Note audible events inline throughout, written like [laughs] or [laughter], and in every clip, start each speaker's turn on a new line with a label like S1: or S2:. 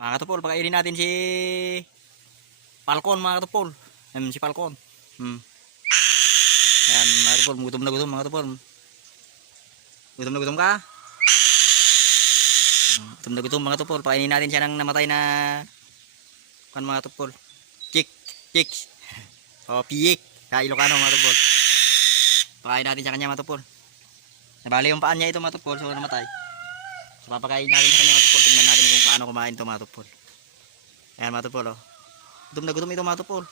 S1: Mga katupol, pakainin natin si Falcon mga katupol. Ayan, si Falcon. Hmm. Ayan mga katupol, gutom na gutom mga katupol. Gutom na gutom ka? Hmm, Gutom na gutom mga katupol. Pakainin natin siya ng namatay na kan mga katupol. Chick, chicks. [laughs] O, piyik. Sa Ilocano mga katupol. Pakain natin sa kanya mga katupol. Nabali yung paan niya ito mga katupol, so namatay. Papakain natin sa kanya mga tupol. Tingnan natin kung paano kumain ito mga tupol. Ayan mga tupol oh. Gutom na gutom ito mga tupol.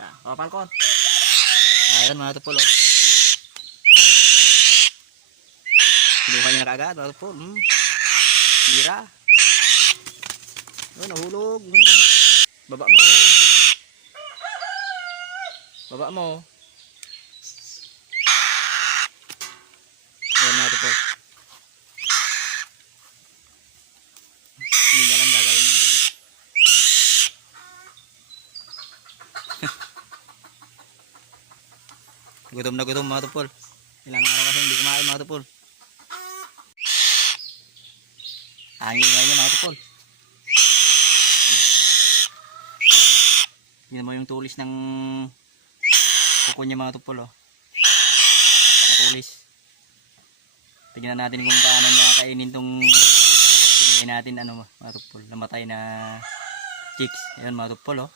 S1: Ayan, oh, Falcon. Ayan mga tupol oh. Kinuha niya na kaagad mga tupol. Hmm. Tira. Oh, nahulog. Hmm. Baba mo. Baba mo. Ayan mga tupol. Hindi niya alam gagawin niya. Mga tupol. Gutom na gutom mga tupol. Ilang araw kasi hindi kumain mga tupol. Hangin nga niya mga tupol. Yan mo yung tulis ng kuko niya mga tupol oh. Tulis. Tingnan natin kung paano niya kainin tong Pinigay natin ano mga tupol, namatay na chicks. Ayan mga tupol oh.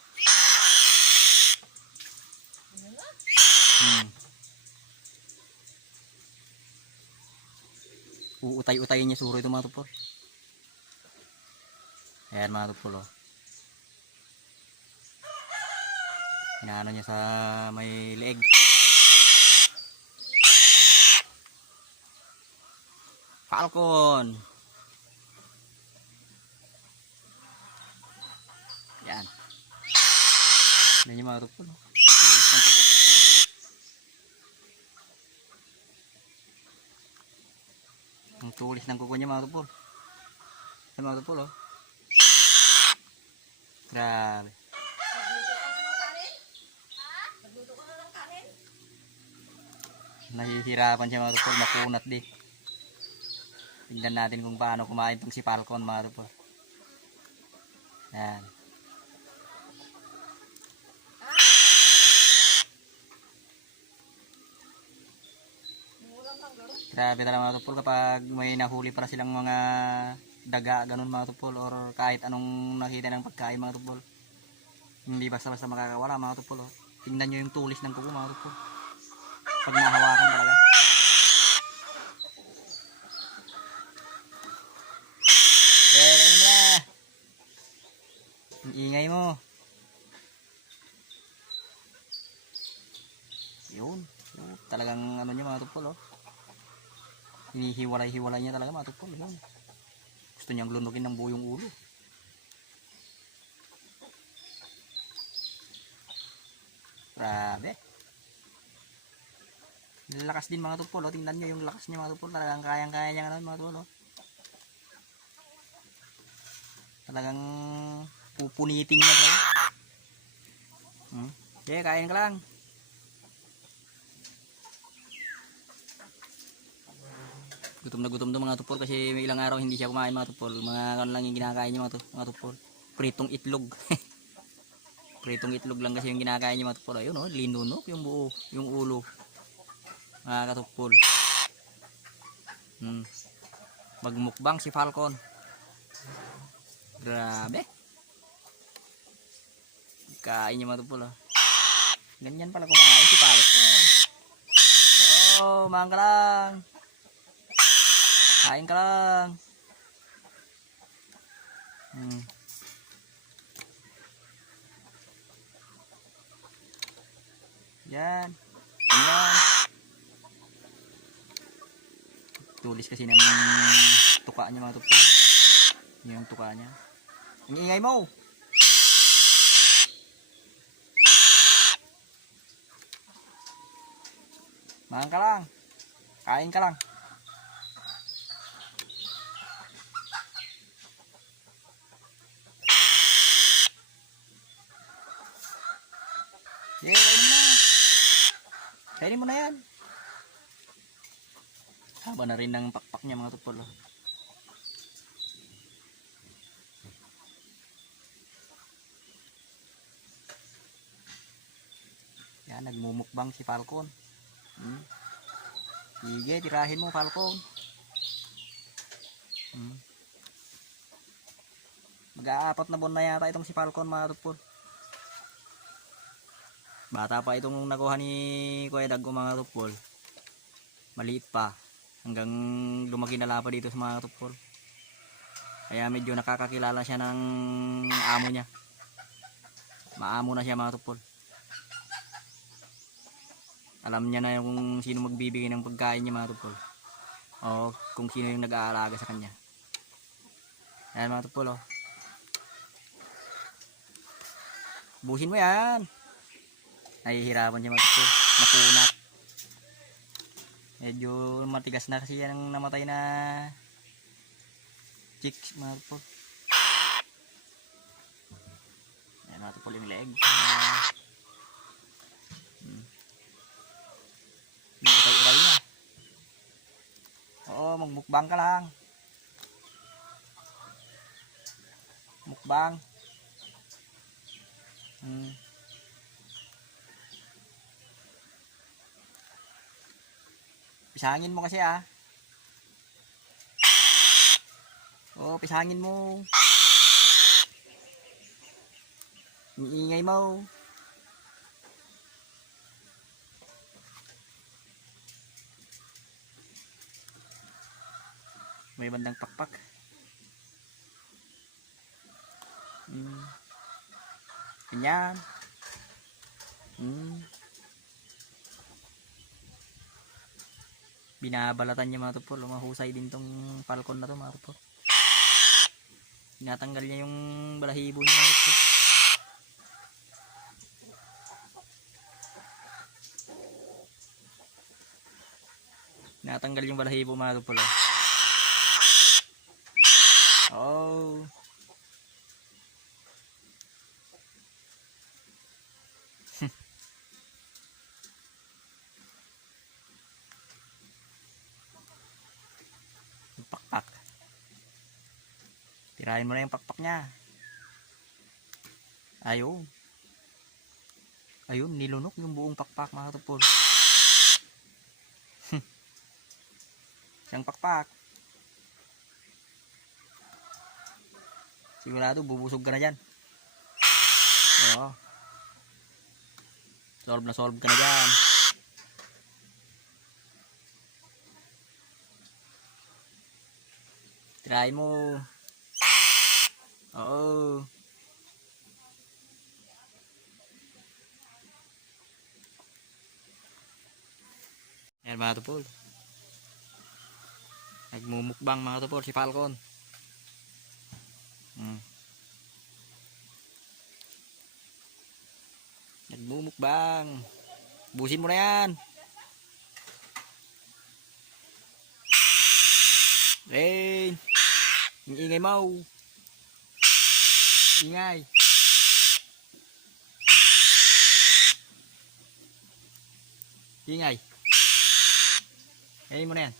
S1: Hmm. Uutay-utayin niya suro ito mga tupol. Ayan mga tupol oh. Inaano niya sa may leeg. Falcon. Yan. Yan yung mga tupol. oh. Tulis ng tupol. Ang tulis ng kuko niya mga tupol. Yan mga tupol oh. Grabe. Nahihirapan siya mga tupol. Makunat di. Tingnan natin kung paano kumain tong si Falcon mga tupol. Yan. Grabe talaga mga tupol kapag may nahuli para silang mga daga, ganun mga tupol or kahit anong nakita ng pagkain mga tupol. Hindi basta-basta makakawala mga tupol. Oh. Tingnan nyo yung tulis ng kuko mga tupol. Pag nahawakan talaga. Ang ingay mo. Yun. Talagang ano niya mga tupol oh. Hinihiwalay-hiwalay niya talaga mga. Yun. Gusto niyang lunogin ng buong ulo. Grabe. Lakas din mga tupol. Oh. Tingnan niyo yung lakas niya mga tupol. Talagang kayang-kaya niya ano, mga tupol. Oh. Talagang pupuniting niya talaga. Hmm? Okay, kain ka lang. Gutom na gutom to mga tupol kasi may ilang araw hindi siya kumain mga tupol. Mga kan lang yung kinakain niya mga, mga tupol. Pritong itlog. [laughs] Pritong itlog lang kasi yung kinakain niya mga tupol. Ayun oh, linunok yung buo, yung ulo. Mga katupol. Hmm. Magmukbang si Falcon. Grabe. Kain niya mga tupol oh. Ganyan pala kumain si Falcon. Oh, maang ka lang. Kain ka lang. Hmm. Yan. Yan. Tulis kasi ng tuka niya mga tupol. Yan yung tuka niya. Ang ingay mo. Makan ka lang. Kain ka lang. Kainin mo na yan. Haba na rin ng pakpak niya mga tupol. Oh. Yan, nagmumukbang si Falcon. Hmm. Sige, tirahin mo Falcon. Hmm. Mag-aapat na buwan na yata itong si Falcon mga tupol. Bata pa itong nakuha ni Kuya Dag mga tupol. Maliit pa. Hanggang lumaki na lapa dito sa mga tupol. Kaya medyo nakakakilala siya ng amo niya. Maamo na siya mga tupol. Alam niya na kung sino magbibigay ng pagkain niya mga tupol. O kung sino yung nag-aalaga sa kanya. Ayan mga tupol oh. Busin mo yan. Nahihirapan siya tupol. Makunat. Medyo matigas na kasi yan ang namatay na chicks mga tupol. Ayan mga tupol yung leg. Ah. Hmm. Yung uray-uray niya. Oo, magmukbang ka lang. Mukbang. Hmm. Pisangin mo kasi ah. Oo, pisangin mo. Ang Ingay mo. May bandang pakpak. Hmm. Ganyan. Hmm. Binabalatan niya mga tupol. Mahusay din tong falcon na to mga tupol. Tinatanggal niya yung balahibo niya mga tupol. Tinatanggal yung balahibo mga tupol. Oh. oh. Yung pakpak. Tirahin mo na yung pakpak niya. Ayun. Ayun, nilunok yung buong pakpak mga kapatid. [laughs] Siyang pakpak. Sigurado bubusog ka na dyan. Oo. Solve na solve ka na dyan. Try mo. Oo. Yan mga tupol. Nagmumukbang mga tupol si Falcon. Hmm. Nagmumukbang. Busin mo na yan. Rain. Ingay mo. Ingay. Ingay. Ngayon mo na yan.